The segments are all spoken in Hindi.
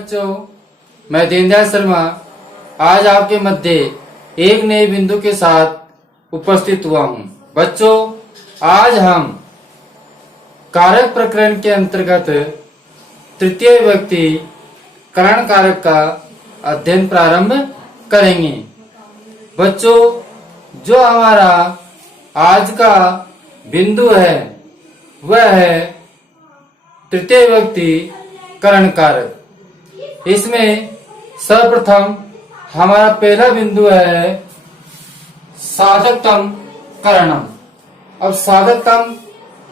बच्चों, मैं दीनदयाल शर्मा आज आपके मध्य एक नए बिंदु के साथ उपस्थित हुआ हूँ। बच्चों, आज हम कारक प्रकरण के अंतर्गत तृतीय विभक्ति करण कारक का अध्ययन प्रारंभ करेंगे। बच्चों, जो हमारा आज का बिंदु है वह है तृतीय विभक्ति करण कारक। इसमें सर्वप्रथम हमारा पहला बिंदु है साधकतम करणम। अब साधकतम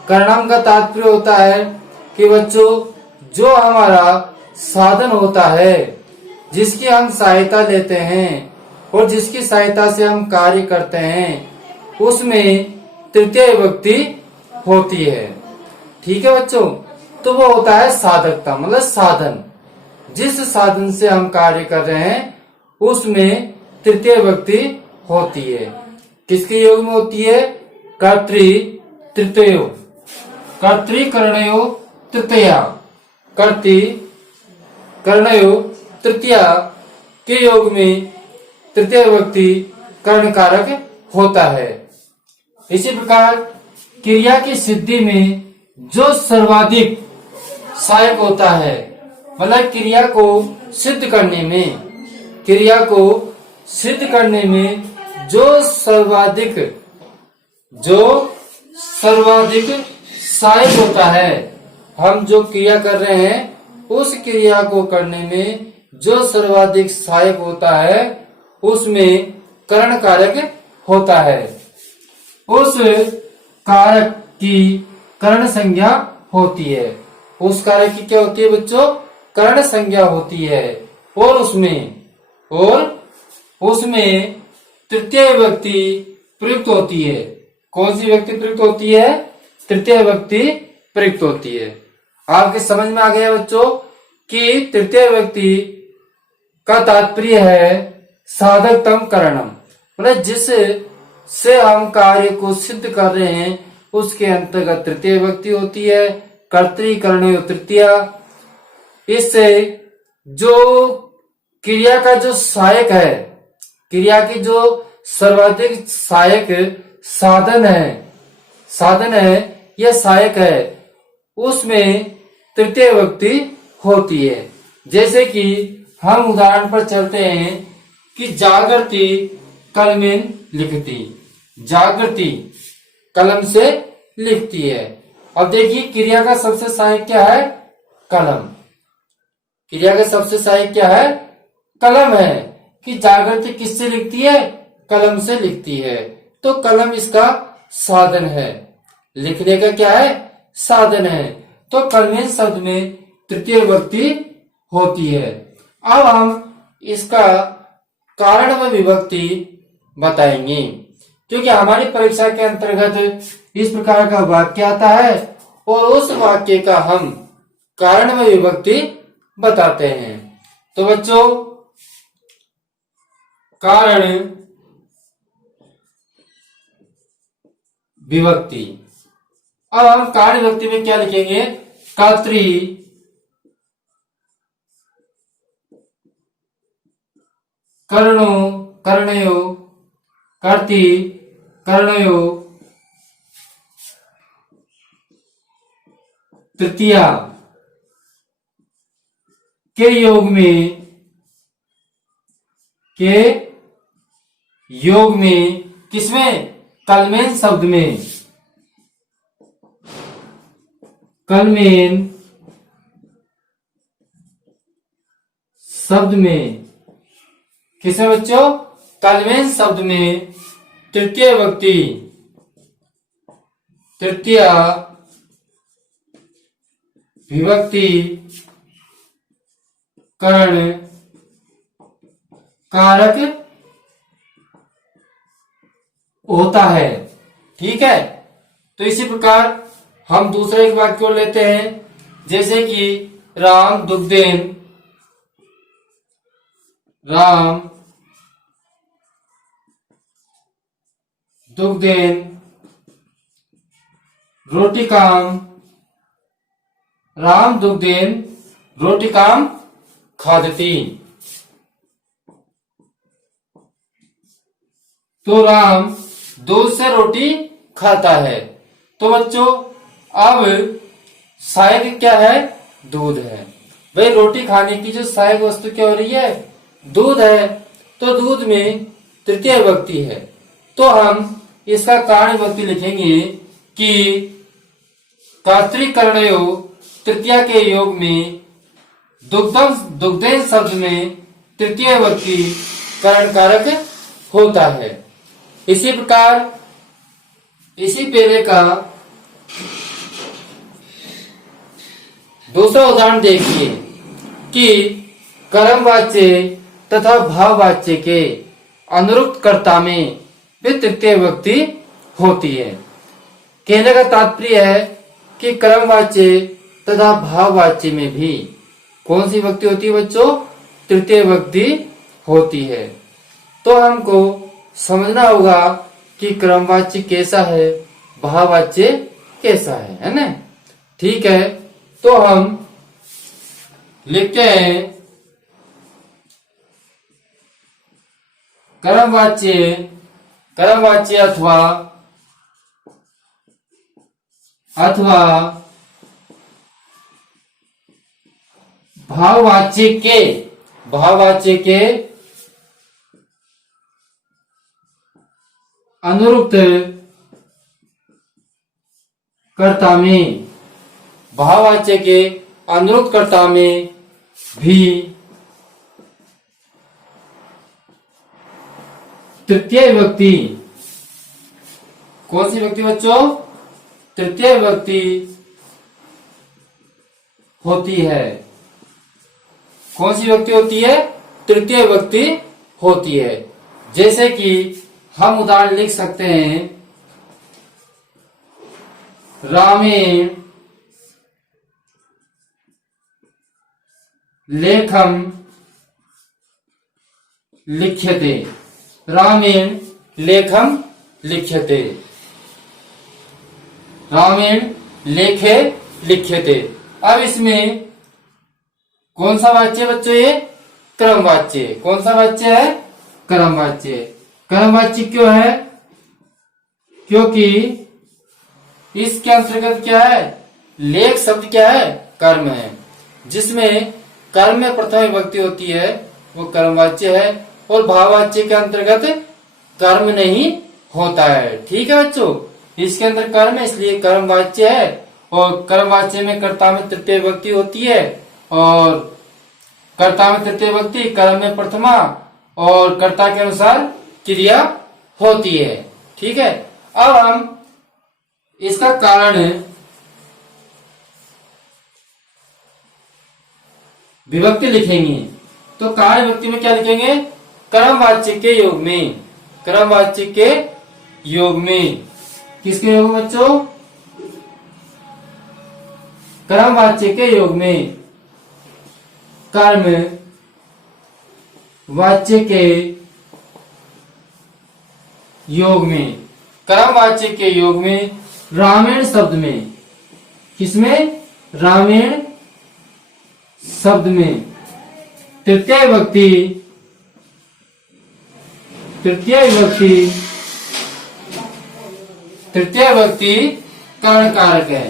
करणम का तात्पर्य होता है कि बच्चों, जो हमारा साधन होता है जिसकी हम सहायता लेते हैं और जिसकी सहायता से हम कार्य करते हैं उसमें तृतीय विभक्ति होती है। ठीक है बच्चों, तो वो होता है साधकता, मतलब साधन। जिस साधन से हम कार्य कर रहे हैं उसमें तृतीय विभक्ति होती है। किसके योग में होती है? कर्तृ तृतीयो, कर्तृकरणयो तृतीया, कर्तृ करणयो तृतीया के योग में तृतीय विभक्ति करण कारक होता है। इसी प्रकार क्रिया की सिद्धि में जो सर्वाधिक सहायक होता है, मतलब क्रिया को सिद्ध करने में जो सर्वाधिक सहायक होता है, हम जो क्रिया कर रहे हैं उस क्रिया को करने में जो सर्वाधिक सहायक होता है उसमें करण कारक होता है। उस कारक की करण संज्ञा होती है। उस कारक की क्या होती है बच्चों? करण संज्ञा होती है। और उसमें तृतीय विभक्ति प्रयुक्त होती है। कौन सी विभक्ति प्रयुक्त होती है? तृतीय विभक्ति प्रयुक्त होती है। आपके समझ में आ गया बच्चों कि तृतीय विभक्ति का तात्पर्य है साधकतम करणम, मतलब जिससे हम कार्य को सिद्ध कर रहे हैं उसके अंतर्गत तृतीय विभक्ति होती है। कर्तृकरणयो तृतीया, इससे जो क्रिया का जो सहायक है, क्रिया की जो सर्वाधिक सहायक साधन है या सहायक है उसमें तृतीय विभक्ति होती है। जैसे कि हम उदाहरण पर चलते हैं कि जागृति कलमेन लिखती, जागृति कलम से लिखती है। अब देखिए क्रिया का सबसे सहायक क्या है? कलम। क्रिया का सबसे सहायक क्या है? कलम है। कि जागृति किससे लिखती है? कलम से लिखती है। तो कलम इसका साधन है, लिखने का क्या है? साधन है। तो कलमेन शब्द में तृतीय विभक्ति होती है। अब हम इसका कारण व विभक्ति बताएंगे, क्योंकि हमारी परीक्षा के अंतर्गत इस प्रकार का वाक्य आता है और उस वाक्य का हम कारण व विभक्ति बताते हैं। तो बच्चों, कारण विभक्ति। अब हम कारण विभक्ति में क्या लिखेंगे? कर्तृ करणो करणयो कर्तृ करणयो तृतीया के योग में किसमें? कलमेन शब्द में, कलमेन शब्द में किसमें बच्चों? कलमेन शब्द में तृतीय विभक्ति, तृतीय विभक्ति करण कारक होता है। ठीक है, तो इसी प्रकार हम दूसरा एक वाक्य और लेते हैं, जैसे कि राम दुग्धेन, राम दुग्धेन रोटिकाम, राम दुग्धेन रोटिकाम खादती। तो राम दूध से रोटी खाता है। तो बच्चों अब सहायक क्या है? दूध है। भाई रोटी खाने की जो सहायक वस्तु क्या हो रही है? दूध है। तो दूध में तृतीय विभक्ति है, तो हम इसका कारण विभक्ति लिखेंगे कि कर्तृकर्णयो तृतीया के योग में दुग्धम दुग्धेन शब्द में तृतीय विभक्ति करण कारक होता है। इसी प्रकार इसी पहले का दूसरा उदाहरण देखिए कि कर्मवाच्य तथा भाववाच्य के अनुरुक्त कर्ता में भी तृतीय विभक्ति होती है। कहने का तात्पर्य है कि कर्मवाच्य तथा भाववाच्य में भी कौन सी विभक्ति होती है बच्चों? तृतीय विभक्ति होती है। तो हमको समझना होगा कि क्रमवाच्य कैसा है, भाववाच्य कैसा है ना? ठीक है, तो हम लिखते हैं कर्मवाच्य अथवा भाववाच्य के अनुरुक्त कर्ता में, भाववाच्य के अनुरुक्त कर्ता में भी तृतीय विभक्ति, कौन सी विभक्ति बच्चों? तृतीय विभक्ति होती है। कौन सी विभक्ति होती है? तृतीय विभक्ति होती है। जैसे कि हम उदाहरण लिख सकते हैं, रामेण लेखम लिख्यते। रामेण लेखम लिख्यते। रामेण लेखे लिख्यते। अब इसमें कौन सा वाच्य बच्चों? ये क्रमवाच्य। कौन सा वाच्य है? क्रमवाच्य। क्रमवाच्य क्यों है? क्योंकि इसके अंतर्गत क्या है? लेख शब्द क्या है? कर्म है। जिसमें कर्म में प्रथम विभक्ति होती है वो कर्मवाच्य है, और भाववाच्य के अंतर्गत कर्म नहीं होता है। ठीक है बच्चों, इसके अंदर कर्म है इसलिए कर्मवाच्य है, और कर्मवाच्य में कर्ता में तृतीय विभक्ति होती है, और कर्ता में तृतीय विभक्ति, कर्म में प्रथमा, और कर्ता के अनुसार क्रिया होती है। ठीक है, अब हम इसका कारण विभक्ति लिखेंगे। तो कारण विभक्ति में क्या लिखेंगे? कर्मवाच्य के योग में। कर्मवाच्य के योग में किसके योग में बच्चों? कर्मवाच्य के योग में। कर्म वाच्य के योग में। कर्मवाच्य के योग में रामेण शब्द में। किसमें? रामेण शब्द में तृतीय विभक्ति कर्ण कारक है।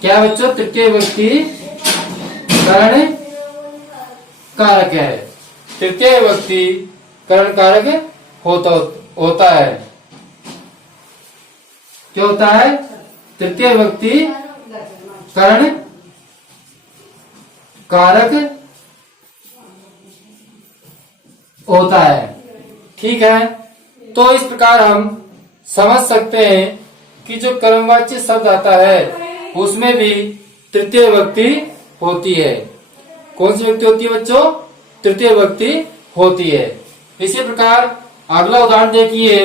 क्या बच्चों? तृतीय विभक्ति कर्ण कारक है। तृतीय विभक्ति कर्ण कारक होता है। क्या होता है? तृतीय विभक्ति कर्ण कारक होता है। ठीक है, तो इस प्रकार हम समझ सकते हैं कि जो कर्मवाच्य शब्द आता है उसमें भी तृतीय विभक्ति होती है। कौन सी विभक्ति होती है बच्चों? तृतीय विभक्ति होती है। इसी प्रकार अगला उदाहरण देखिए।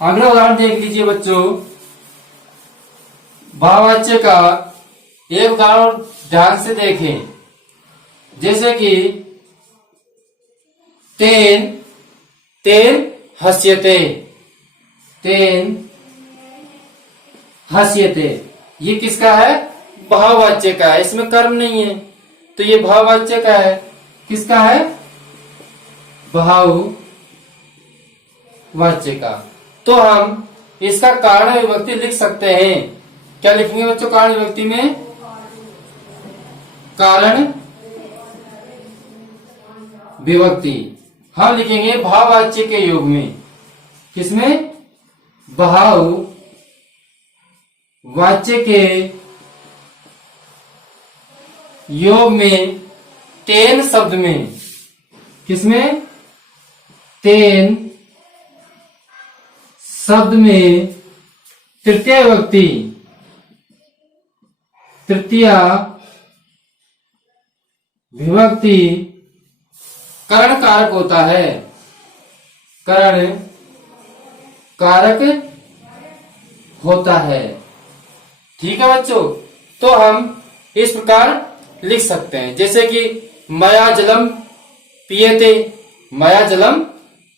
अगला उदाहरण देख लीजिए बच्चों। भाववाच्य का एक उदाहरण ध्यान से देखें। जैसे कि तेन हस्यते। तेन हस्यते, ये किसका है? भाववाच्य का है, इसमें कर्म नहीं है, तो ये भाववाच्य का है। किसका है? भाववाच्य का। तो हम इसका कारण विभक्ति लिख सकते हैं। क्या लिखेंगे बच्चों कारण विभक्ति में? कारण विभक्ति हम लिखेंगे भाववाच्य के योग में। किसमें? भाववाच्य के योग में तेन शब्द में। किसमें? तेन शब्द में तृतीय विभक्ति, तृतीय विभक्ति करण कारक होता है। करण कारक होता है। ठीक है बच्चों, तो हम इस प्रकार लिख सकते हैं, जैसे कि मया जलम पियते, मया जलम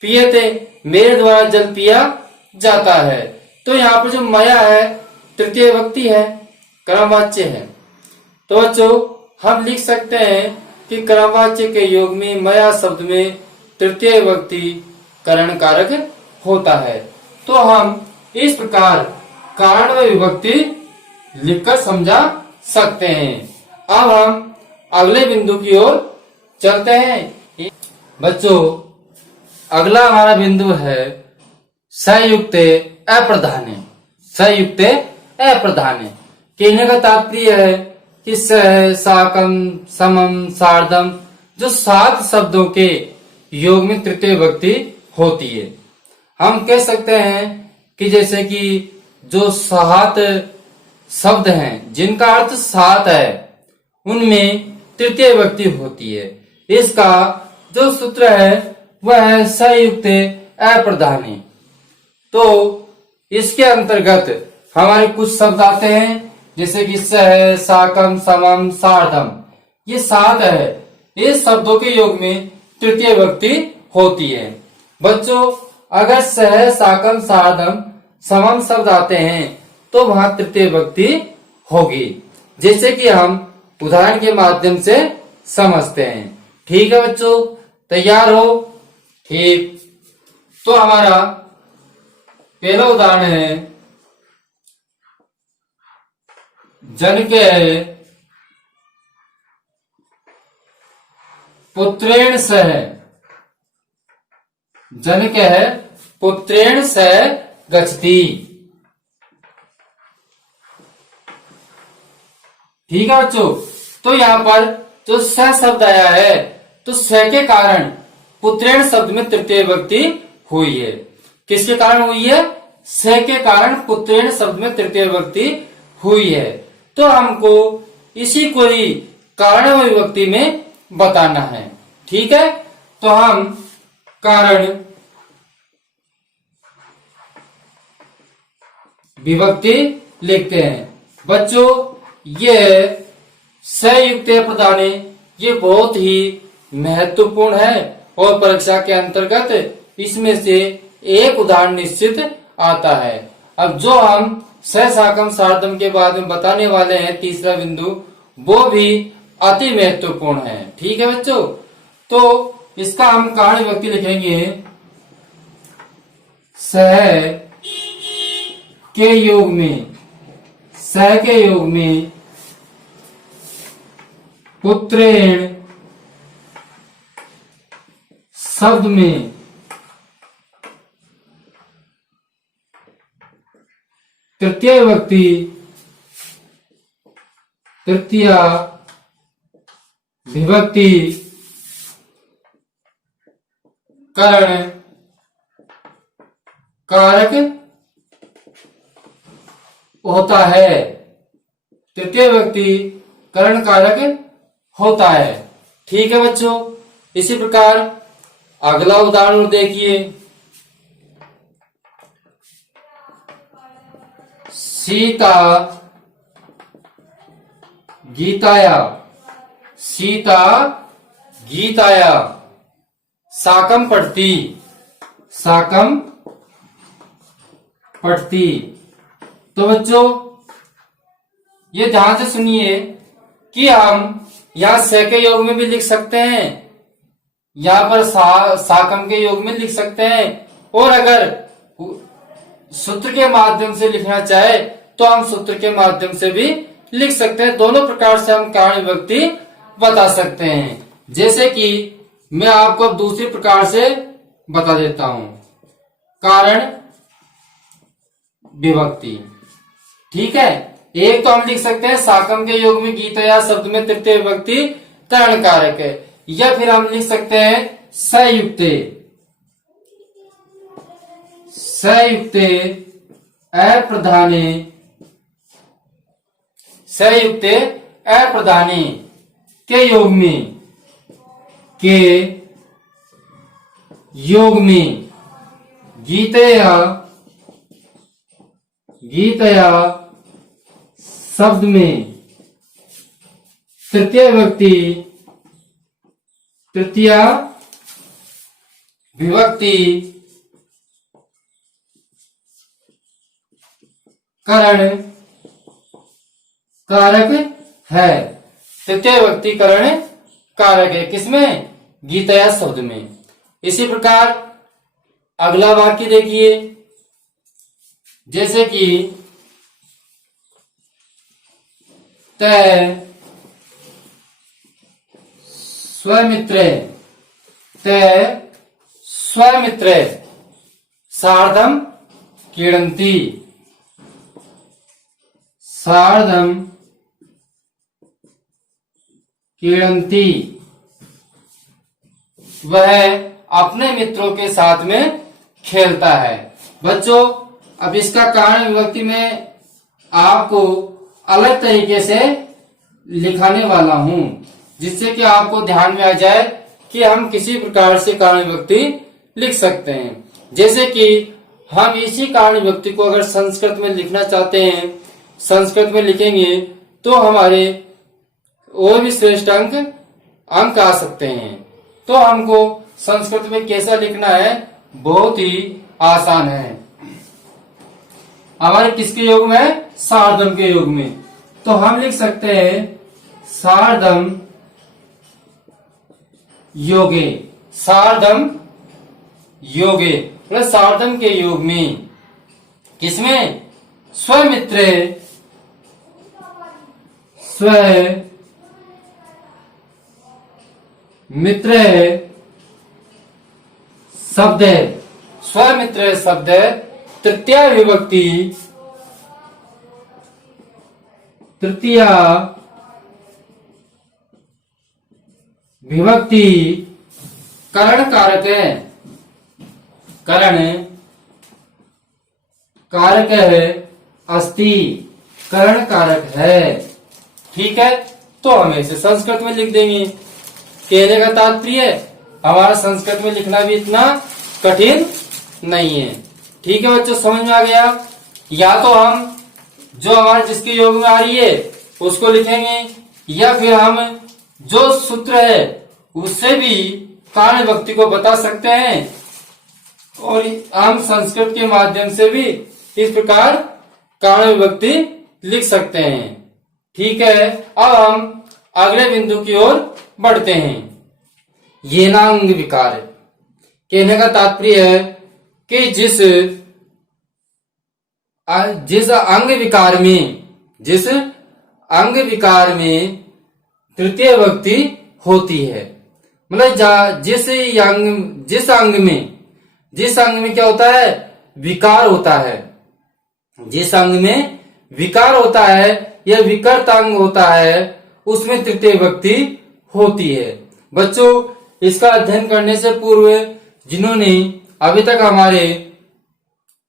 पियते, मेरे द्वारा जल पिया जाता है। तो यहाँ पर जो मया है तृतीय विभक्ति है, क्रमवाच्य है। तो बच्चों हम लिख सकते हैं कि क्रमवाच्य के योग में मया शब्द में तृतीय विभक्ति करण कारक होता है। तो हम इस प्रकार कारण व विभक्ति लिखकर समझा सकते हैं। अब हम अगले बिंदु की ओर चलते हैं। बच्चों अगला हमारा बिंदु है संयुक्त अप्रधान। संयुक्त अप्रधान कहने का तात्पर्य है कि सह, साकम, समम, सार्धम जो 7 शब्दों के योग में तृतीय विभक्ति होती है। हम कह सकते हैं कि जैसे कि जो 7 शब्द हैं जिनका अर्थ 7 है उनमें तृतीय विभक्ति होती है। इसका जो सूत्र है वह है संयुक्त अप्रधान। तो इसके अंतर्गत हमारे कुछ शब्द आते हैं जैसे कि सह, साकम, समम, सार्धम, ये 7 है। इस शब्दों के योग में तृतीय विभक्ति होती है। बच्चों अगर सह, साकम, सार्धम, समम शब्द आते हैं तो वहां तृतीय विभक्ति होगी, जैसे कि हम उदाहरण के माध्यम से समझते हैं। ठीक है बच्चों, तैयार हो? ठीक, तो हमारा पहला उदाहरण है जनके पुत्रेण सह, जनके पुत्रेण सह गच्छति। ठीक है बच्चों, तो यहाँ पर जो स शब्द आया है तो स के कारण पुत्रेण शब्द में तृतीय विभक्ति हुई है। किसके कारण हुई है? स के कारण पुत्रेण शब्द में तृतीय विभक्ति हुई है। तो हमको इसी को ही कारण विभक्ति में बताना है। ठीक है, तो हम कारण विभक्ति लिखते हैं। बच्चों ये संयुक्त प्रधान ये बहुत ही महत्वपूर्ण है और परीक्षा के अंतर्गत इसमें से एक उदाहरण निश्चित आता है। अब जो हम सह, साकम, सार्धम के बाद में बताने वाले हैं तीसरा बिंदु, वो भी अति महत्वपूर्ण है। ठीक है बच्चों, तो इसका हम कारण विभक्ति लिखेंगे सह के योग में, सह के योग में पुत्रेण शब्द में तृतीय विभक्ति, तृतीय विभक्ति करण कारक होता है। तृतीय विभक्ति करण कारक होता है। ठीक है बच्चों, इसी प्रकार अगला उदाहरण देखिए। सीता गीताया, सीता गीताया साकम पढ़ती, साकम पढ़ती। तो बच्चों ये ध्यान से सुनिए कि हम यहाँ स के योग में भी लिख सकते हैं, यहाँ पर साकम के योग में लिख सकते हैं, और अगर सूत्र के माध्यम से लिखना चाहे तो हम सूत्र के माध्यम से भी लिख सकते हैं। दोनों प्रकार से हम कारण विभक्ति बता सकते हैं। जैसे कि मैं आपको अब दूसरी प्रकार से बता देता हूं, कारण विभक्ति। ठीक है, एक तो हम लिख सकते हैं साकम के योग में गीतया शब्द में तृतीय विभक्ति करण कारक है, या फिर हम लिख सकते हैं संयुक्ते अप्रधाने के योग में गीतया शब्द में तृतीय विभक्ति करण कारक है। तृतीय विभक्ति करण कारक है किसमें? गीतया शब्द में। इसी प्रकार अगला वाक्य देखिए, जैसे कि तय स्वमित्रे सार्धम क्रीडन्ति वह अपने मित्रों के साथ में खेलता है। बच्चों, अब इसका कारण विभक्ति में आपको अलग तरीके से लिखाने वाला हूं, जिससे कि आपको ध्यान में आ जाए कि हम किसी प्रकार से कारण विभक्ति लिख सकते हैं। जैसे कि हम इसी कारण विभक्ति को अगर संस्कृत में लिखना चाहते हैं, संस्कृत में लिखेंगे तो हमारे और भी श्रेष्ठ अंक आ सकते हैं। तो हमको संस्कृत में कैसा लिखना है, बहुत ही आसान है। हमारे किसके योग में है? सार्धम के योग में। तो हम लिख सकते हैं सार्धम योगे, मतलब सार्धम के योग में। किसमें? स्वमित्रे स्वमित्र शब्द तृतीया विभक्ति करण कारक है, अस्ति, करण कारक है। ठीक है, तो हम इसे संस्कृत में लिख देंगे। कहने का तात्पर्य हमारा संस्कृत में लिखना भी इतना कठिन नहीं है। ठीक है बच्चों, समझ में आ गया? या तो हम जो हमारे जिसके योग में आ रही है उसको लिखेंगे, या फिर हम जो सूत्र है उससे भी कारण विभक्ति को बता सकते हैं, और हम संस्कृत के माध्यम से भी इस प्रकार कारण विभक्ति लिख सकते हैं। ठीक है, अब हम अगले बिंदु की ओर बढ़ते हैं। येनांग विकार। कहने का तात्पर्य है कि जिस अंग विकार में तृतीय विभक्ति होती है, मतलब जिस अंग में क्या होता है? विकार होता है। जिस अंग में विकार होता है या विकृत अंग होता है उसमें तृतीय विभक्ति होती है। बच्चों, इसका अध्ययन करने से पूर्व जिन्होंने अभी तक हमारे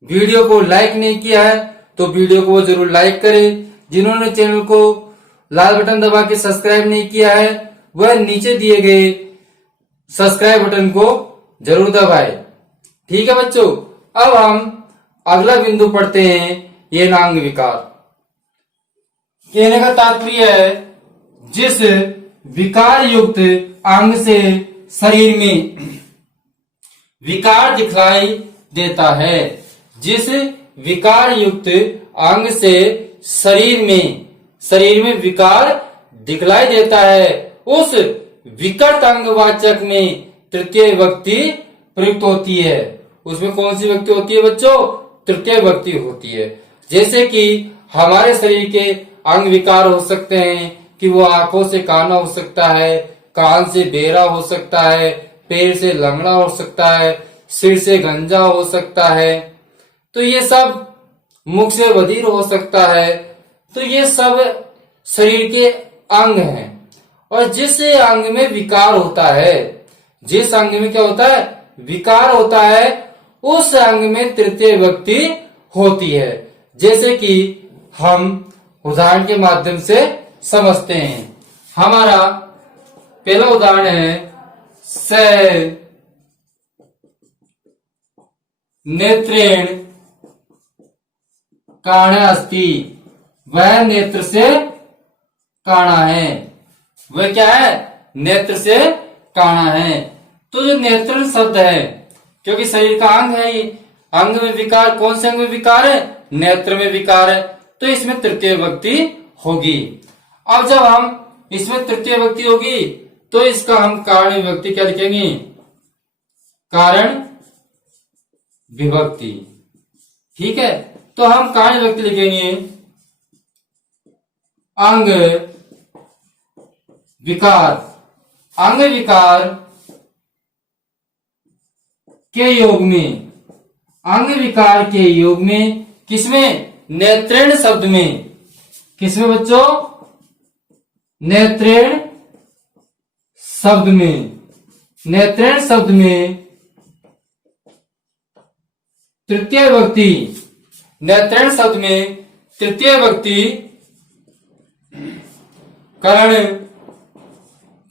वीडियो को लाइक नहीं किया है तो वीडियो को जरूर लाइक करें। जिन्होंने चैनल को लाल बटन दबा के सब्सक्राइब नहीं किया है वह नीचे दिए गए सब्सक्राइब बटन को जरूर दबाएं। ठीक है बच्चों, अब हम अगला बिंदु पढ़ते हैं, येनांग विकार। कहने का तात्पर्य है जिस विकार युक्त अंग से शरीर में विकार दिखलाई देता है, जिस विकार युक्त अंग से शरीर में, शरीर में विकार दिखलाई देता है, उस विकट अंगवाचक में तृतीय विभक्ति प्रयुक्त होती है। उसमें कौन सी विभक्ति होती है बच्चों? तृतीय विभक्ति होती है। जैसे कि हमारे शरीर के अंग विकार हो सकते हैं कि वो आंखों से काना हो सकता है, कान से बेरा हो सकता है, पैर से लंगड़ा हो सकता है, सिर से गंजा हो सकता है, तो ये सब मुख से बधिर हो सकता है। तो ये सब शरीर के अंग हैं। और जिस अंग में विकार होता है, जिस अंग में क्या होता है? विकार होता है, उस अंग में तृतीय विभक्ति होती है। जैसे कि हम उदाहरण के माध्यम से समझते हैं। हमारा पहला उदाहरण है स नेत्रेण काण अस्ति, वह नेत्र से काणा है। वह क्या है? नेत्र से काणा है। तो जो नेत्र शब्द है, क्योंकि शरीर का अंग है, ये अंग में विकार, कौन से अंग में विकार है? नेत्र में विकार है, तो इसमें तृतीय विभक्ति होगी। अब जब हम इसमें तृतीय विभक्ति होगी तो इसका हम कारण विभक्ति क्या लिखेंगे? कारण विभक्ति। ठीक है, तो हम कारण विभक्ति लिखेंगे अंग विकार। अंग विकार के योग में, अंग विकार के योग में किसमें? नेत्रेण शब्द में। किसमें बच्चों? नेत्रेण शब्द में। नेत्रेण शब्द में तृतीय विभक्ति, नेत्रेण शब्द में तृतीय विभक्ति करण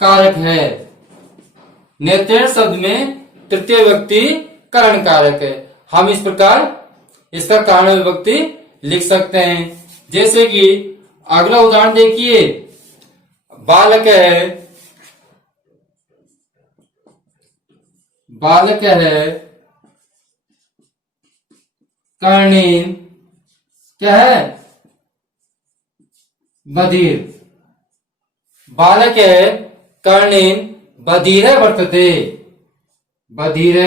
कारक है। नेत्रेण शब्द में तृतीय विभक्ति करण कारक है। हम इस प्रकार इसका कारण विभक्ति लिख सकते हैं। जैसे कि अगला उदाहरण देखिए, बालक है, बालक है कर्णेन क्या है? बधिर। बालक है कर्णेन बधिर वर्तते, बधिर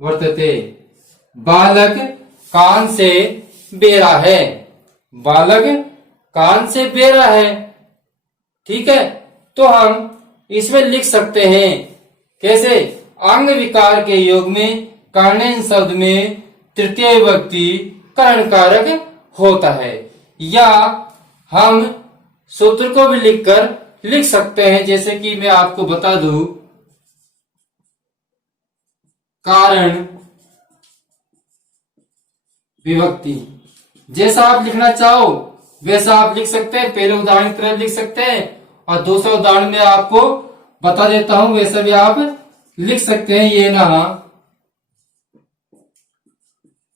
वर्तते। बालक कान से बेरा है, बालक कान से बेरा है। ठीक है, तो हम इसमें लिख सकते हैं कैसे? अंग विकार के योग में कर्णेन शब्द में तृतीय विभक्ति करण कारक होता है। या हम सूत्र को भी लिखकर लिख सकते हैं, जैसे कि मैं आपको बता दूं, कारण विभक्ति। जैसा आप लिखना चाहो वैसा आप लिख सकते हैं। पहले उदाहरण की तरह लिख सकते हैं और दूसरा उदाहरण में आपको बता देता हूं, वैसा भी आप लिख सकते हैं। ये ना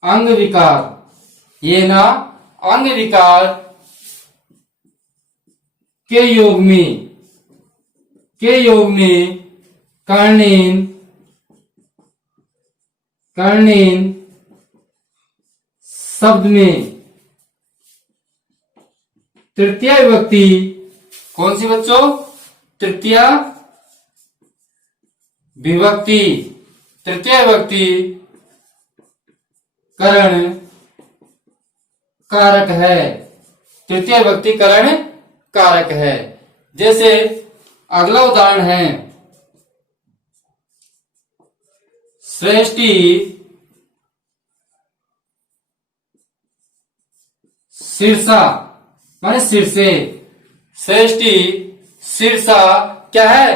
अंग विकार, ये ना अंग विकार के योग में, के योग में कर्णेन, कर्णेन शब्द में तृतीय विभक्ति, कौन सी बच्चों? तृतीय विभक्ति, तृतीय विभक्ति करण कारक है, तृतीय विभक्ति करण कारक है। जैसे अगला उदाहरण है श्रेष्ठी शीर्षा, माने सिर से। श्रेष्ठी शीर्षा क्या है?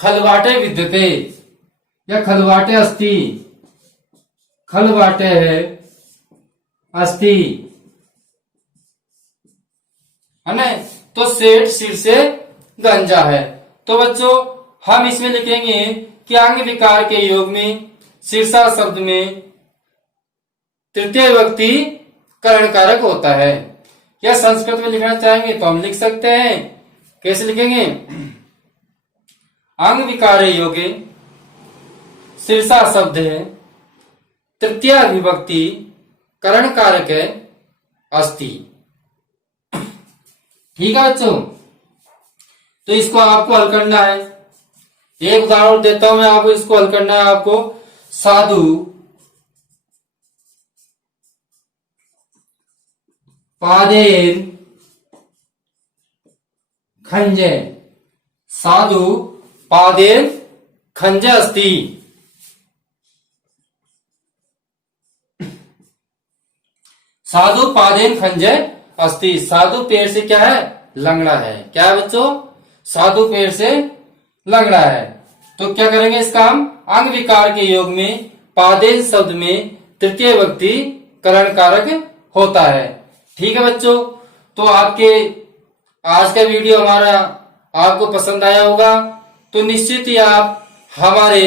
खलवाटे विद्यते या खलवाटे अस्ति, खलवाटे है अस्ति, है ना? तो सेठ सिर से गंजा है। तो बच्चों हम इसमें लिखेंगे कि अंग विकार के योग में शीर्षा शब्द में तृतीय विभक्ति करण कारक होता है। या संस्कृत में लिखना चाहेंगे तो हम लिख सकते हैं। कैसे लिखेंगे? अंग विकार योगे शीर्षा शब्द है, तृतीय विभक्ति करण कारक है अस्ति। ठीक है बच्चों, तो इसको आपको हल करना है। एक उदाहरण देता हूं मैं आपको, इसको हल करना है आपको। साधु पादेन खंजे, साधु पादेन खंजे अस्ति। साधु पादेन खंजे अस्ति, साधु पेड़ से क्या है, लंगड़ा है। क्या है बच्चों, साधु पेड़ से लंगड़ा है। तो क्या करेंगे इसका हम, अंग विकार के योग में पादेन शब्द में तृतीय व्यक्ति करण कारक होता है। ठीक है बच्चों, तो आपके आज का वीडियो हमारा आपको पसंद आया होगा, तो निश्चित ही आप हमारे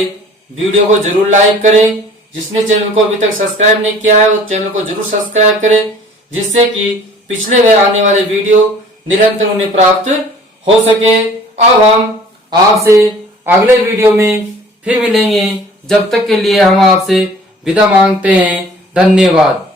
वीडियो को जरूर लाइक करें। जिसने चैनल को अभी तक सब्सक्राइब नहीं किया है वो चैनल को जरूर सब्सक्राइब करें, जिससे कि पिछले व आने वाले वीडियो निरंतर उन्हें प्राप्त हो सके। अब हम आपसे अगले वीडियो में फिर मिलेंगे, जब तक के लिए हम आपसे विदा मांगते हैं। धन्यवाद।